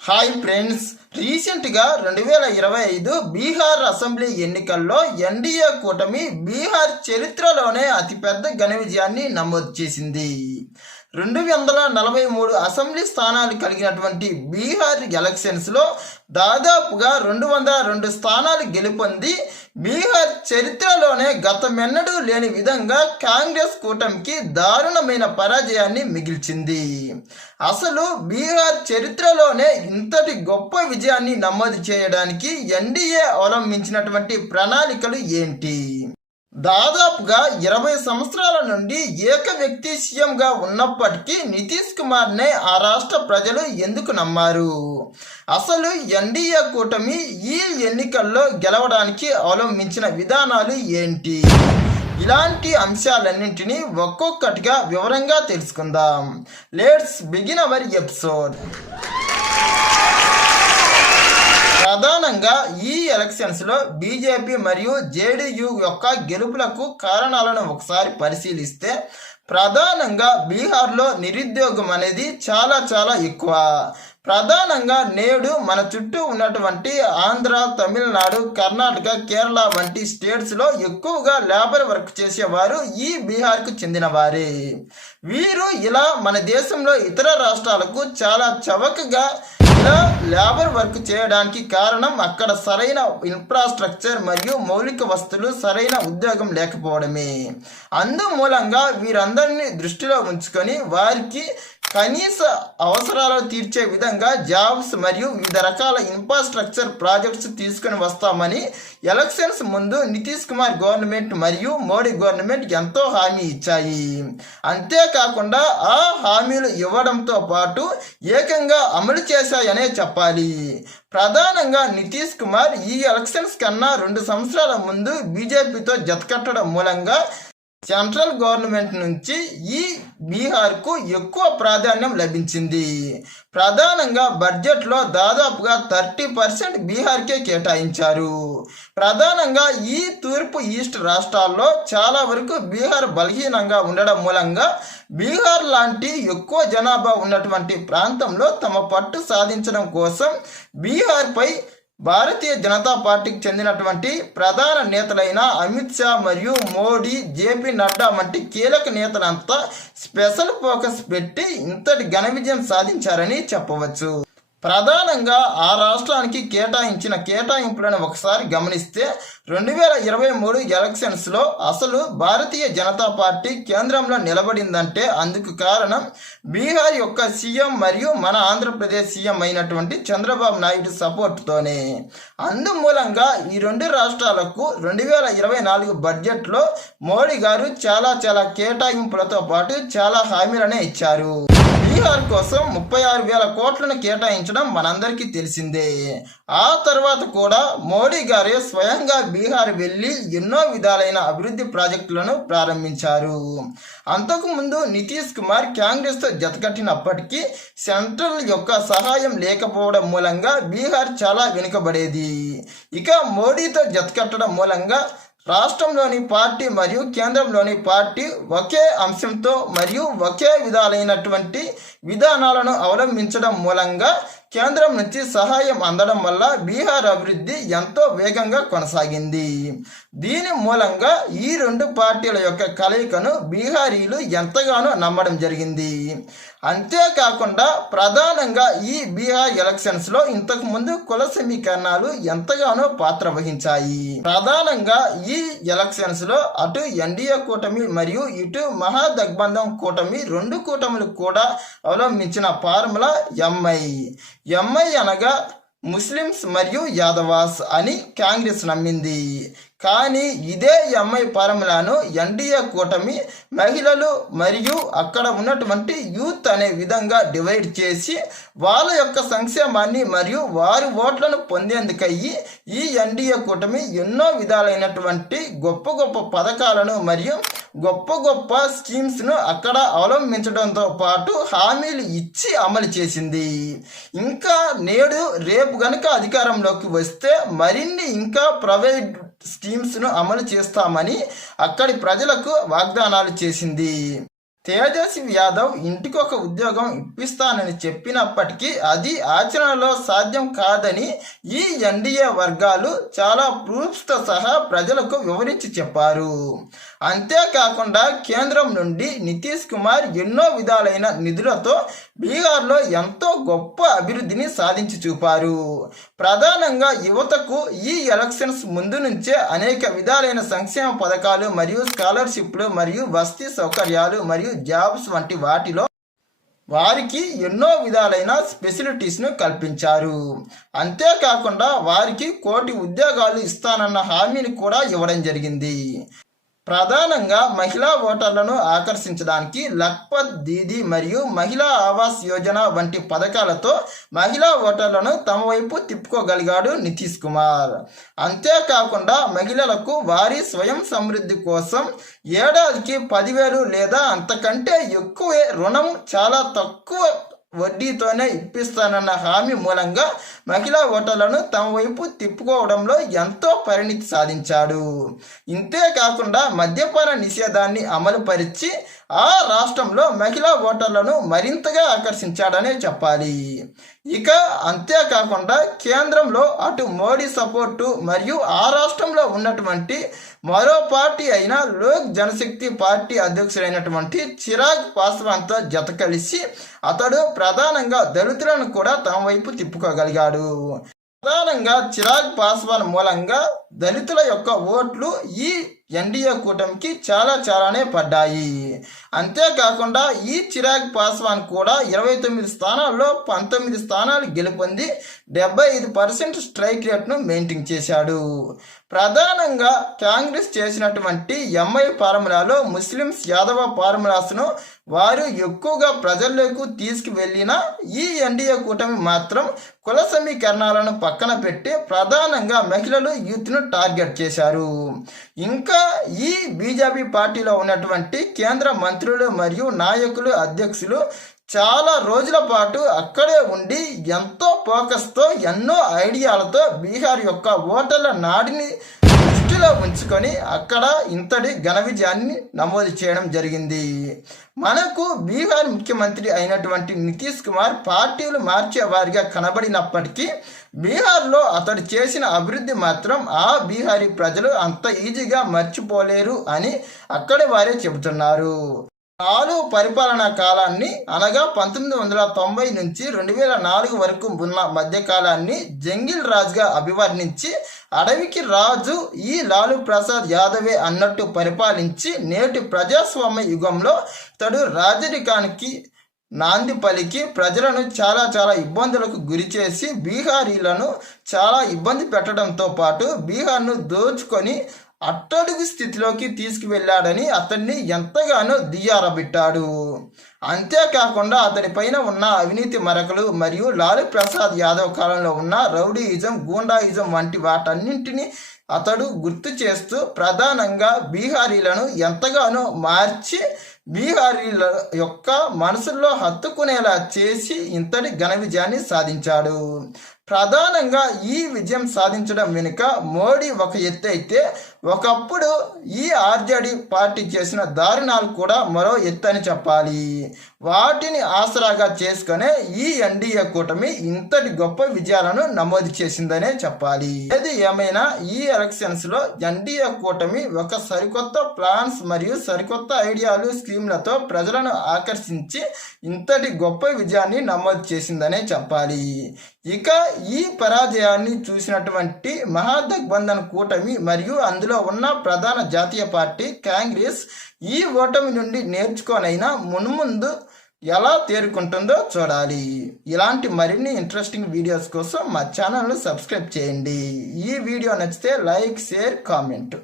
Hi friends, రీసెంట్గా 2025 Bihar assembly ఎన్నికల్లో NDA కూటమి బీహార్ చరిత్రలోనే అతిపెద్ద ఘన విజయాన్ని నమోదు చేసింది. 243 అసెంబ్లీ స్థానాలు కలిగినటువంటి బీహార్ ఎలక్షన్స్లో దాదాపుగా 202 స్థానాలు గెలుపొంది బీహార్ చరిత్రలోనే గతమెన్నడూ లేని విధంగా కాంగ్రెస్ కూటమికి దారుణమైన పరాజయాన్ని మిగిల్చింది. అసలు బీహార్ చరిత్రలోనే ఇంతటి గొప్ప విజయాన్ని నమోదు చేయడానికి ఎన్డీఏ అవలంబించినటువంటి ప్రణాళికలు ఏంటి? దాదాపుగా 20 సంవత్సరాల నుండి ఏక వ్యక్తి సీఎంగా ఉన్నప్పటికీ నితీష్ కుమార్నే ఆ రాష్ట్ర ప్రజలు ఎందుకు నమ్మారు? అసలు ఎన్డీఏ కూటమి ఈ ఎన్నికల్లో గెలవడానికి అవలంబించిన విధానాలు ఏంటి? ఇలాంటి అంశాలన్నింటినీ ఒక్కొక్కటిగా వివరంగా తెలుసుకుందాం. Let's begin our episode. ప్రధానంగా ఈ ఎలక్షన్స్లో బీజేపీ మరియు జేడీయూ యొక్క గెలుపులకు కారణాలను ఒకసారి పరిశీలిస్తే ప్రధానంగా బీహార్లో నిరుద్యోగం అనేది చాలా ఎక్కువ. ప్రధానంగా నేడు మన చుట్టూ ఉన్నటువంటి ఆంధ్ర, తమిళనాడు, కర్ణాటక, కేరళ వంటి స్టేట్స్లో ఎక్కువగా లేబర్ వర్క్ చేసేవారు ఈ బీహార్కు చెందిన వారే. వీరు ఇలా మన దేశంలో ఇతర రాష్ట్రాలకు చాలా చవకగా లేబర్ వర్క్ చేయడానికి కారణం అక్కడ సరైన ఇన్ఫ్రాస్ట్రక్చర్ మరియు మౌలిక వస్తువులు, సరైన ఉద్యోగం లేకపోవడమే. అందుమూలంగా వీరందరినీ దృష్టిలో ఉంచుకొని వారికి కనీస అవసరాలను తీర్చే విధంగా జాబ్స్ మరియు వివిధ రకాల ఇన్ఫ్రాస్ట్రక్చర్ ప్రాజెక్ట్స్ తీసుకుని వస్తామని ఎలక్షన్స్ ముందు నితీష్ కుమార్ గవర్నమెంట్ మరియు మోడీ గవర్నమెంట్ ఎంతో హామీ ఇచ్చాయి. అంతేకాకుండా ఆ హామీలు ఇవ్వడంతో పాటు ఏకంగా అమలు చేశాయనే చెప్పాలి. ప్రధానంగా నితీష్ కుమార్ ఈ ఎలక్షన్స్ కన్నా 2 సంవత్సరాల ముందు బీజేపీతో జతకట్టడం మూలంగా సెంట్రల్ గవర్నమెంట్ నుంచి ఈ బీహార్కు ఎక్కువ ప్రాధాన్యం లభించింది. ప్రధానంగా బడ్జెట్లో దాదాపుగా 30% బీహార్కే కేటాయించారు. ప్రధానంగా ఈ తూర్పు ఈస్ట్ రాష్ట్రాల్లో చాలా వరకు బీహార్ బలహీనంగా ఉండడం మూలంగా బీహార్ లాంటి ఎక్కువ జనాభా ఉన్నటువంటి ప్రాంతంలో తమ పట్టు సాధించడం కోసం బీహార్పై భారతీయ జనతా పార్టీకి చెందినటువంటి ప్రధాన నేతలైన అమిత్ షా మరియు మోడీ, జేపీ నడ్డా వంటి కీలక నేతలంతా స్పెషల్ ఫోకస్ పెట్టి ఇంతటి ఘన విజయం సాధించారని చెప్పవచ్చు. ప్రధానంగా ఆ రాష్ట్రానికి కేటాయించిన కేటాయింపులను ఒకసారి గమనిస్తే 2023 ఎలక్షన్స్లో అసలు భారతీయ జనతా పార్టీ కేంద్రంలో నిలబడిందంటే అందుకు కారణం బీహార్ యొక్క సీఎం మరియు మన ఆంధ్రప్రదేశ్ సీఎం అయినటువంటి చంద్రబాబు నాయుడు సపోర్ట్తోనే. అందుమూలంగా ఈ 2 రాష్ట్రాలకు 2024 బడ్జెట్లో మోడీ గారు చాలా కేటాయింపులతో పాటు చాలా హామీలనే ఇచ్చారు. బీహార్ కోసం 36,000 కోట్లను కేటాయించడం మనందరికీ తెలిసిందే. ఆ తర్వాత కూడా మోడీ గారే స్వయంగా బీహార్ వెళ్ళి ఎన్నో విధాలైన అభివృద్ధి ప్రాజెక్టులను ప్రారంభించారు. అంతకుముందు నితీష్ కుమార్ కాంగ్రెస్తో జతకట్టినప్పటికీ సెంట్రల్ యొక్క సహాయం లేకపోవడం మూలంగా బీహార్ చాలా వెనుకబడేది. ఇక మోడీతో జతకట్టడం మూలంగా రాష్ట్రంలోని పార్టీ మరియు కేంద్రంలోని పార్టీ ఒకే అంశంతో మరియు ఒకే విధాలైనటువంటి విధానాలను అవలంబించడం మూలంగా కేంద్రం నుంచి సహాయం అందడం వల్ల బీహార్ అభివృద్ధి ఎంతో వేగంగా కొనసాగింది. దీని మూలంగా ఈ 2 పార్టీల యొక్క కలయికను బీహారీలు ఎంతగానో నమ్మడం జరిగింది. అంతేకాకుండా ప్రధానంగా ఈ బీహార్ ఎలక్షన్స్లో ఇంతకుముందు కుల సమీకరణాలు ఎంతగానో పాత్ర వహించాయి. ప్రధానంగా ఈ ఎలక్షన్స్లో అటు ఎన్డీఏ కూటమి మరియు ఇటు మహాగఠబంధన్ కూటమి 2 కూటములు కూడా అవలంబించిన ఫార్ములా ఎంఐ అనగా ముస్లిమ్స్ మరియు యాదవాస్ అని కాంగ్రెస్ నమ్మింది. కానీ ఇదే ఎంఐ ఫార్ములాను ఎన్డీఏ కూటమి మహిళలు మరియు అక్కడ ఉన్నటువంటి యూత్ అనే విధంగా డివైడ్ చేసి వాళ్ళ యొక్క సంక్షేమాన్ని మరియు వారి ఓట్లను పొందేందుకయ్యి ఈ ఎన్డీఏ కూటమి ఎన్నో విధాలైనటువంటి గొప్ప పథకాలను మరియు గొప్ప స్కీమ్స్ను అక్కడ అవలంబించడంతో పాటు హామీలు ఇచ్చి అమలు చేసింది. ఇంకా రేపు గనుక అధికారంలోకి వస్తే మరిన్ని ఇంకా ప్రైవేట్ స్కీమ్స్ను అమలు చేస్తామని అక్కడి ప్రజలకు వాగ్దానాలు చేసింది. తేజస్వి యాదవ్ ఇంటికొక ఉద్యోగం ఇప్పిస్తానని చెప్పినప్పటికీ అది ఆచరణలో సాధ్యం కాదని ఈ ఎన్డీఏ వర్గాలు చాలా ప్రూఫ్స్తో సహా ప్రజలకు వివరించి చెప్పారు. అంతేకాకుండా కేంద్రం నుండి నితీష్ కుమార్ ఎన్నో విధాలైన నిధులతో బీహార్లో ఎంతో గొప్ప అభివృద్ధిని సాధించి చూపారు. ప్రధానంగా యువతకు ఈ ఎలక్షన్స్ ముందు నుంచే అనేక విధాలైన సంక్షేమ పథకాలు మరియు స్కాలర్షిప్లు మరియు వసతి సౌకర్యాలు మరియు జాబ్స్ వంటి వాటిలో వారికి ఎన్నో విధాలైన ఫెసిలిటీస్ను కల్పించారు. అంతేకాకుండా వారికి 1 కోటి ఉద్యోగాలు ఇస్తానన్న హామీని కూడా ఇవ్వడం జరిగింది. ప్రధానంగా మహిళా ఓటర్లను ఆకర్షించడానికి లఖ్పత్ దీదీ మరియు మహిళా ఆవాస్ యోజన వంటి పథకాలతో మహిళా ఓటర్లను తమ వైపు తిప్పుకోగలిగాడు నితీష్ కుమార్. అంతేకాకుండా మహిళలకు వారి స్వయం సమృద్ధి కోసం ఏడాదికి 10,000 లేదా అంతకంటే ఎక్కువే రుణం చాలా తక్కువ వడ్డీతోనే ఇప్పిస్తానన్న హామీ మూలంగా మహిళా ఓటర్లను తమ వైపు తిప్పుకోవడంలో ఎంతో పరిణితి సాధించాడు. ఇంతేకాకుండా మద్యపాన నిషేధాన్ని అమలుపరిచి ఆ రాష్ట్రంలో మహిళా ఓటర్లను మరింతగా ఆకర్షించాడనే చెప్పాలి. ఇక అంతేకాకుండా కేంద్రంలో అటు మోడీ సపోర్టు మరియు ఆ రాష్ట్రంలో ఉన్నటువంటి మరో పార్టీ అయిన లోక్ జనశక్తి పార్టీ అధ్యక్షుడైనటువంటి చిరాగ్ పాస్వాన్తో జత కలిసి అతడు ప్రధానంగా దళితులను కూడా తమ వైపు తిప్పుకోగలిగాడు. ప్రధానంగా చిరాగ్ పాస్వాన్ మూలంగా దళితుల యొక్క ఓట్లు ఈ ఎన్డీఏ కూటమికి చాలానే పడ్డాయి. అంతేకాకుండా ఈ చిరాగ్ పాస్వాన్ కూడా 29 స్థానాల్లో 19 స్థానాలు గెలుపొంది 75% స్ట్రైక్ రేట్ను మెయింటైన్ చేశాడు. ప్రధానంగా కాంగ్రెస్ చేసినటువంటి ఎంఐ ఫార్ములాలో ముస్లిమ్స్ యాదవ ఫార్ములాస్ను వారు ఎక్కువగా ప్రజల్లోకి తీసుకువెళ్ళిన ఈ ఎన్డీఏ కూటమి మాత్రం కుల సమీకరణాలను పక్కన పెట్టి ప్రధానంగా మహిళలు యూత్ను టార్గెట్ చేశారు. ఇంకా ఈ బీజేపీ పార్టీలో ఉన్నటువంటి కేంద్ర మంత్రులు మరియు నాయకులు అధ్యక్షులు చాలా రోజుల పాటు అక్కడే ఉండి ఎంతో ఫోకస్తో ఎన్నో ఐడియాలతో బీహార్ యొక్క ఓటర్ల నాడిని దృష్టిలో ఉంచుకొని అక్కడ ఇంతటి ఘన విజయాన్ని నమోదు చేయడం జరిగింది. మనకు బీహార్ ముఖ్యమంత్రి అయినటువంటి నితీష్ కుమార్ పార్టీలు మార్చే వారిగా కనబడినప్పటికీ బీహార్లో అతడు చేసిన అభివృద్ధి మాత్రం ఆ బీహారీ ప్రజలు అంత ఈజీగా మర్చిపోలేరు అని అక్కడి వారే చెబుతున్నారు. 4 పరిపాలనా కాలాన్ని అనగా 1990 నుంచి 2004 వరకు ఉన్న మధ్యకాలాన్ని జంగిల్ రాజ్గా అభివర్ణించి అడవికి రాజు ఈ లాలూ ప్రసాద్ యాదవే అన్నట్టు పరిపాలించి నేటి ప్రజాస్వామ్య యుగంలో ఇతడు రాజరికానికి నాంది పలికి ప్రజలను చాలా ఇబ్బందులకు గురి చేసి బీహారీలను చాలా ఇబ్బంది పెట్టడంతో పాటు బీహార్ను దోచుకొని అట్టడుగు స్థితిలోకి తీసుకువెళ్ళాడని అతన్ని ఎంతగానో దియ్యారబెట్టాడు. అంతేకాకుండా అతని పైన ఉన్న అవినీతి మరకలు మరియు లాలూ ప్రసాద్ యాదవ్ కాలంలో ఉన్న రౌడీయిజం, గూండాయిజం వంటి వాటన్నింటినీ అతడు గుర్తు చేస్తూ ప్రధానంగా బీహారీలను ఎంతగానో మార్చి బీహారీల యొక్క మనసుల్లో హత్తుకునేలా చేసి ఇంతటి ఘన విజయాన్ని సాధించాడు. ప్రధానంగా ఈ విజయం సాధించడం వెనుక మోడీ ఒక ఎత్తు అయితే ఒకప్పుడు ఈ ఆర్జేడీ పార్టీ చేసిన దారుణాలు కూడా మరో ఎత్తు అని చెప్పాలి. వాటిని ఆసరాగా చేసుకునే ఈ ఎన్డీఏ కూటమి ఇంతటి గొప్ప విజయాలను నమోదు చేసిందనే చెప్పాలి. ఏది ఏమైనా ఈ ఎలక్షన్స్లో ఎన్డీఏ కూటమి ఒక సరికొత్త ప్లాన్స్ మరియు సరికొత్త ఐడియాలు స్కీమ్లతో ప్రజలను ఆకర్షించి ఇంతటి గొప్ప విజయాన్ని నమోదు చేసిందనే చెప్పాలి. ఇక ఈ పరాజయాన్ని చూసినటువంటి మహాగఠబంధన్ కూటమి మరియు అందులో ఉన్న ప్రధాన జాతీయ పార్టీ కాంగ్రెస్ ఈ ఓటమి నుండి నేర్చుకోనైనా మున్ముందు ఎలా తేరుకుంటుందో చూడాలి. ఇలాంటి మరిన్ని ఇంట్రెస్టింగ్ వీడియోస్ కోసం మా ఛానల్ను సబ్స్క్రైబ్ చేయండి. ఈ వీడియో నచ్చితే లైక్, షేర్, కామెంట్.